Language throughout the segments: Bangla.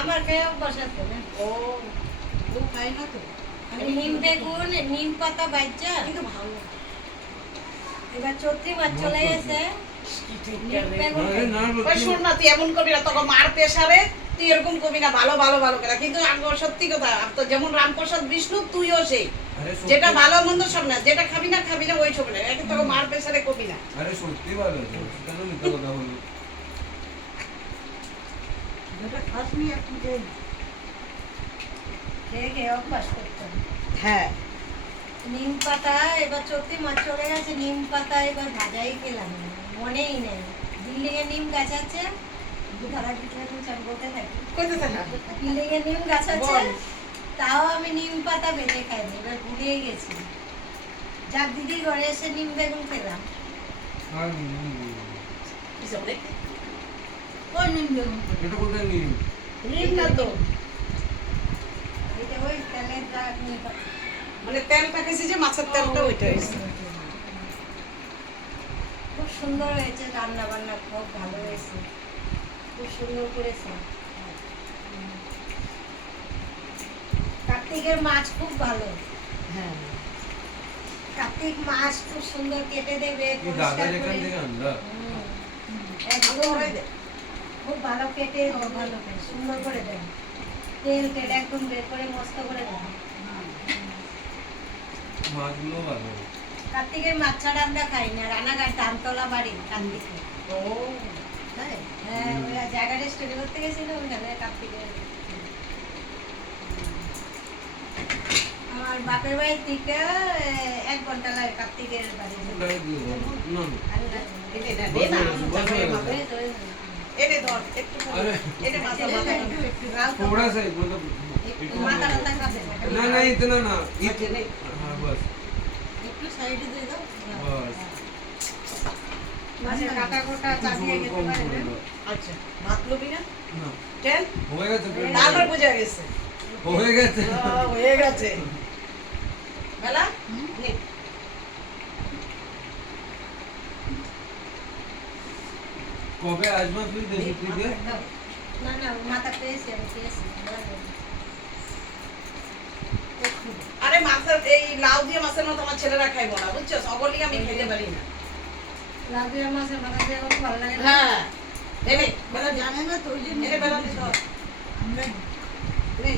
আমার খেয়ে অভ্যাস আছে না। ও খাই না তো নিম বেগুন নিম পাতা বাজ্যা কিন্তু ভালো এবার চৈত্রী মাছ চলে গেছে নিম বেগুন শোন না তুই এমন করবি না তখন মার প্রেসারে তুই এরকম করবি না ভালো ভালো ভালো করে কিন্তু সত্যি কথা তো যেমন রামপ্রসাদ বিষ্ণু তুইও সেই যেটা ভালো মন্দ সব না যেটা খাবি না ওই ছবি না এখন তোকে মার প্রেসারে করবি না আরে সত্যি ভালো আছে কেন মিথ্যা কথা বলবো যেটা খাসনি এখন খেয়ে খেয়ে অভ্যাস করতাম হ্যাঁ নিম পাতা এবার চৈত্রী মাছ চলে গেছে নিম পাতা এবার ভাজাই খেলাম মনেই নেই বিল্ডিং এ নিম গাছ আছে দুধারা ভিতরে চান বলতে থাকি কইতে থাকা বিল্ডিং এ নিম গাছ আছে তাও আমি নিম পাতা বেঁধে খাইনি এবার ভুলিয়ে গেছি যাক দিদি ঘরে এসে নিম বেগুন খেলাম আর ওই নিম বেগুন এটা কোথায় নিম নিম না তো এটা ওই তেলের দাগ নিম পাতা মানে তেলটা খেয়েছি যে মাছের তেলটা ওইটা হয়েছে খুব সুন্দর হয়েছে রান্না বান্না খুব ভালো হয়েছে খুব সুন্দর করেছে কার্তিকের মাছ খুব ভালো হ্যাঁ কার্তিক মাছ খুব সুন্দর কেটে দেবে কি দাদা পরিষ্কার যেখান করে। থেকে আনলা একদম খুব ভালো কেটে ভালো করে সুন্দর করে দেয় তেল একদম বের করে মস্ত করে দেয় মাছগুলো ভালো কার্তিকের মাছ ছাড়া আমরা খাই না রানাঘাট দামতলা বাড়ি কার্তিকের ও তাই হ্যাঁ ওই জায়গাটা স্টাডি করতে গেছিল ওখানে কার্তিকের আমার বাপের বাড়ির থেকে 1 ঘন্টা লাগে কার্তিকের বাড়ি গায়ে দিয়ে দাও। না না এটা দে না এটা ধর একটু আরে এটা মাথা মাথা थोड़ा सा ही मतलब মাথা টাথা খাবে ना ना इतना ना अच्छा, नहीं। हाँ बस একটু সাইডে দিয়ে দাও बस মাছের কাটা কোটা একটু চাপিয়ে ঝোল খেতে কম পারে করে না দাও। আচ্ছা ভাত লবি না না তেল হয়ে গেছে পেট তারপর বোঝা গেছে হয়ে গেছে হয়ে গেছে বেলা নে কবে আসবা তুই দেশি থেকে না না মাথা পেয়েছি আমি পেয়েছি আরে মাছের এই লাউ দিয়ে মাছের মতো আমার ছেলেরা খাইবো না বুঝছো সকলই আমি খেতে পারি না লাউয়া মাছের মাথা দিয়ে খুব ভালো লাগে না হ্যাঁ এনে ওরা জানে না তো ওই জন্য এনে বেলা দিতে আমরা নে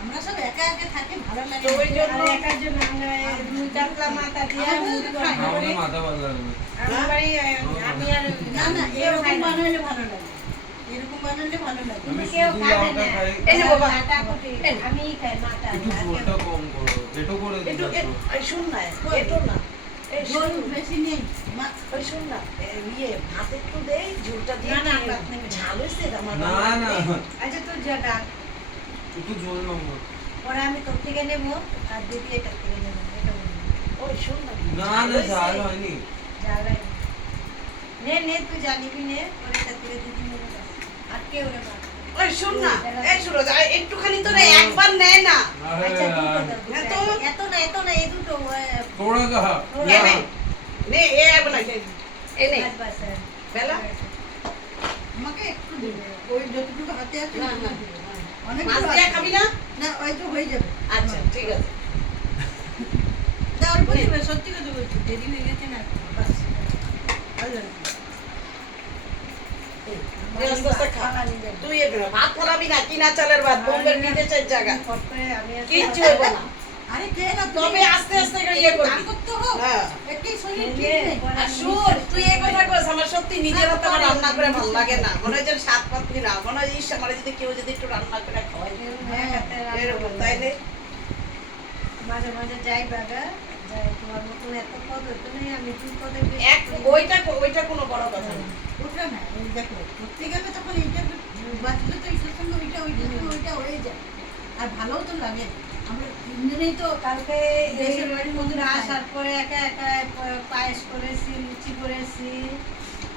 আমরা সব একা একা থাকি ভালো লাগে তো ওই জন্য আর একার জন্য আমরা দুই চারটা মাথা দিয়ে মুড়ি করে আমাদের মাথা ভালো লাগে না আমার বাড়ি আমি আর না না এরকম বানালে ভালো লাগে এরকম বানালে ভালো লাগে আমি কেউ শুধু খাবে লাউটা না। খাই এই যে বাবা। মাথা কুটি আমি খাই মাথা একটু ঝোলটা কম করো এটো করে একটু দিও এই শুন না এটো না এই ঝোল শুন বেশি নেই ওই শুন না ইয়ে ভাত একটু দেই ঝোলটা দিয়ে না, না, দিই। ভাত নেবে না। ঝাল হয়েছে আমার না না আচ্ছা তুই যা ডাল একটু ঝোল নাও পরে আমি তোর থেকে নেবো আর দিদি এটার থেকে নেবো এটা বলবো ওই শুন না না ঝাল না হয়েছে। ঝাল হয়নি জ্বালাই নে তুই জানিবি নে পরে এটা থেকে দিদি নেবো আর কেউ নেবো না। ওই শুন না এই শুনো একটুখানি তোরে একবার নেয় না আচ্ছা দুটো দাও, হ্যাঁ, দুটো। তো? এত না এই দুটো थोड़ा सा নে নে নে এ বলা এ নে বাস বাস হ্যাঁ। বেলা আমাকে একটু দেবে ওই যতটুকু হাতে আছে না, না। অনেক মাছ দিয়ে খাবি না না ওই তো হয়ে যাবে আচ্ছা ঠিক আছে না অল্প দেবে সত্যি কথা বলছি দেরি হয়ে গেছে না বাস ভালো লাগে তুই আস্তে আস্তে খা খাওয়া নিয়ে যাবি। তুই এ ভাত ফলাবি না কিনা চালের ভাত বোম্বের বিদেশের জায়গা ফট করে আমি আর কিচ্ছু হইব না আরে কে না তবে আস্তে আস্তে করে ইয়ে করবি কাম করতে হোক হ্যাঁ একটাই শরীর ঠিক খেয়ে নেই পরে আর আমি শুন তুই এই কথা কইস আমার সত্যি নিজের হাতে আমার রান্না করে ভালো লাগে না মনে হয় যেন স্বাদ পাত্রী না মনে হয় ইস আমার যদি কেউ যদি একটু রান্না করে খাওয়ায় হ্যাঁ, হাতে রান্না এরকম করে। তাইলে মাঝে মাঝে যাই বাগা যাই তোমার মতন এত পদ হতো না আমি দুই পদে বেশি এক ওইটা কোনো বড় কথা না ওটা না ওই দেখো করতে গেলে তখন এইটা বাঁচলে তো এইটার সঙ্গে ওইটা ওইটা হয়ে যায় আর ভালোও তো লাগে আমরা তিনজনেই তো কালকে দেশের বাড়ির মধ্যে বন্ধুরা খাই। আসার পরে একা একা পায়েস করেছি লুচি করেছি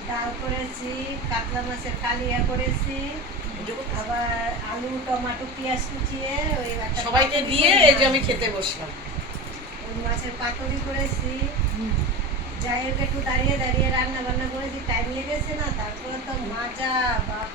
ডাল করেছি কাতলা মাছের কালিয়া করেছি আবার আলু টমেটো পেঁয়াজ কুচিয়ে ওই একটা সবাইকে পাতুরি দিয়ে করে এই যে আমি খেতে বসলাম ওই মাছের পাতুরি করেছি যাই হোক একটু দাঁড়িয়ে দাঁড়িয়ে রান্না বান্না করেছি, টাইম লেগেছে না, তারপরে তো মাজা বাপ